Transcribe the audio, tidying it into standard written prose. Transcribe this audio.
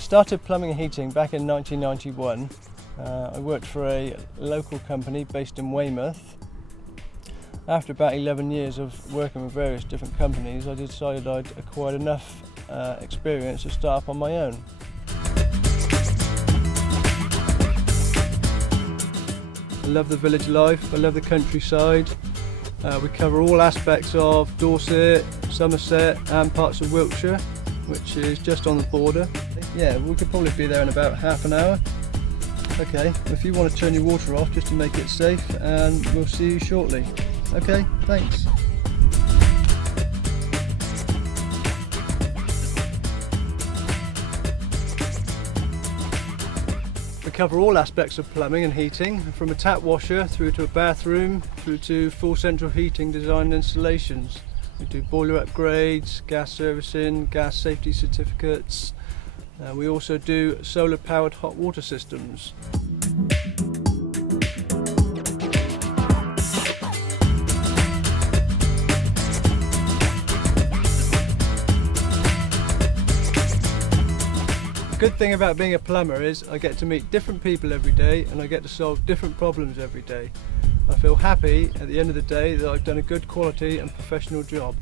started plumbing and heating back in 1991. I worked for a local company based in Weymouth. After about 11 years of working with various different companies, I decided I'd acquired enough experience to start up on my own. I love the village life, I love the countryside. We cover all aspects of Dorset, Somerset and parts of Wiltshire, which is just on the border. Yeah, we could probably be there in about half an hour. Okay, if you want to turn your water off just to make it safe, and we'll see you shortly. Okay, thanks. We cover all aspects of plumbing and heating, from a tap washer through to a bathroom, through to full central heating design and installations. We do boiler upgrades, gas servicing, gas safety certificates. We also do solar powered hot water systems. The good thing about being a plumber is I get to meet different people every day and I get to solve different problems every day. I feel happy at the end of the day that I've done a good quality and professional job.